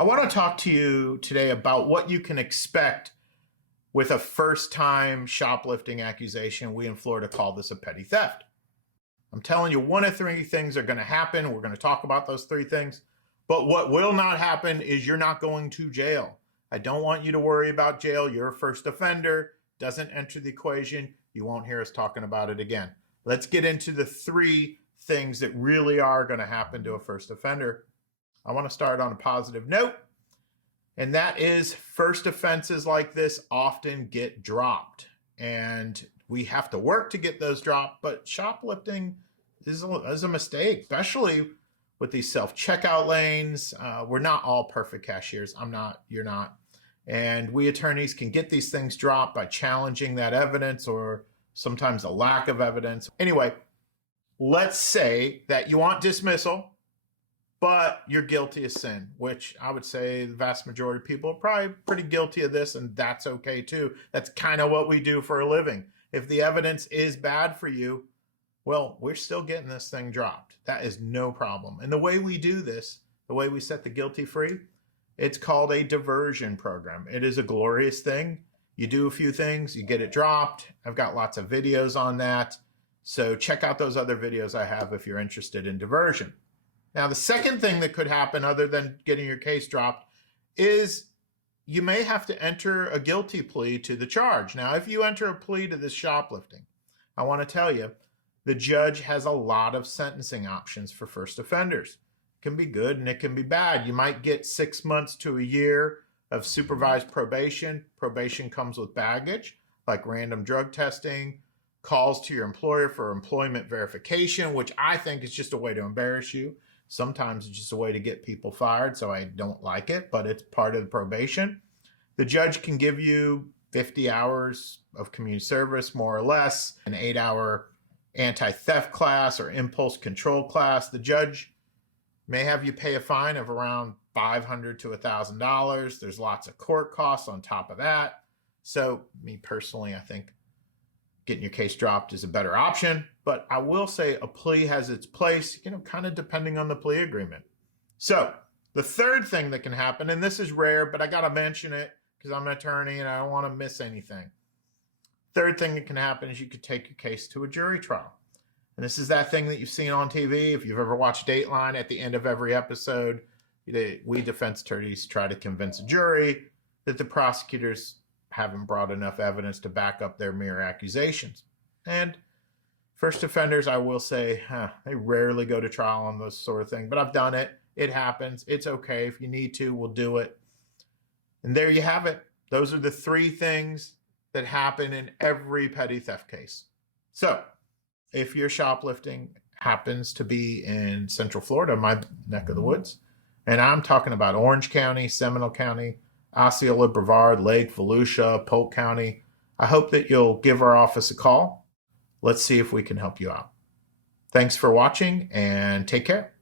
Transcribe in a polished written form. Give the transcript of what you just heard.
I want to talk to you today about what you can expect with a first-time shoplifting accusation. We in Florida call this a petty theft. I'm telling you, one of three things are going to happen. We're going to talk about those three things. But what will not happen is you're not going to jail. I don't want you to worry about jail. You're a first offender. Doesn't enter the equation. You won't hear us talking about it again. Let's get into the three things that really are going to happen to a first offender. I want to start on a positive note, and that is first offenses like this often get dropped, and we have to work to get those dropped, but shoplifting is a mistake, especially with these self-checkout lanes. We're not all perfect cashiers. I'm not, you're not. And we attorneys can get these things dropped by challenging that evidence or sometimes a lack of evidence. Anyway, let's say that you want dismissal, but you're guilty of sin, which I would say the vast majority of people are probably pretty guilty of this, and that's okay too. That's kind of what we do for a living. If the evidence is bad for you, well, we're still getting this thing dropped. That is no problem. And the way we do this, the way we set the guilty free, it's called a diversion program. It is a glorious thing. You do a few things, you get it dropped. I've got lots of videos on that. So check out those other videos I have if you're interested in diversion. Now, the second thing that could happen other than getting your case dropped is you may have to enter a guilty plea to the charge. Now, if you enter a plea to this shoplifting, I want to tell you, the judge has a lot of sentencing options for first offenders. It can be good and it can be bad. You might get 6 months to a year of supervised probation. Probation comes with baggage, like random drug testing, calls to your employer for employment verification, which I think is just a way to embarrass you. Sometimes it's just a way to get people fired, so I don't like it, but it's part of the probation. The judge can give you 50 hours of community service, more or less, an 8-hour anti-theft class or impulse control class. The judge may have you pay a fine of around $500 to $1,000. There's lots of court costs on top of that. So me personally, I think getting your case dropped is a better option, but I will say a plea has its place, kind of depending on the plea agreement. So the third thing that can happen, and this is rare, but I got to mention it because I'm an attorney and I don't want to miss anything. Third thing that can happen is you could take your case to a jury trial. And this is that thing that you've seen on TV. If you've ever watched Dateline, at the end of every episode, we defense attorneys try to convince a jury that the prosecutors haven't brought enough evidence to back up their mere accusations. And first offenders, I will say, they rarely go to trial on this sort of thing, but I've done it. It happens. It's okay. If you need to, we'll do it. And there you have it. Those are the three things that happen in every petty theft case. So if your shoplifting happens to be in Central Florida, my neck of the woods, and I'm talking about Orange County, Seminole County, Osceola, Brevard, Lake, Volusia, Polk County, I hope that you'll give our office a call. Let's see if we can help you out. Thanks for watching and take care.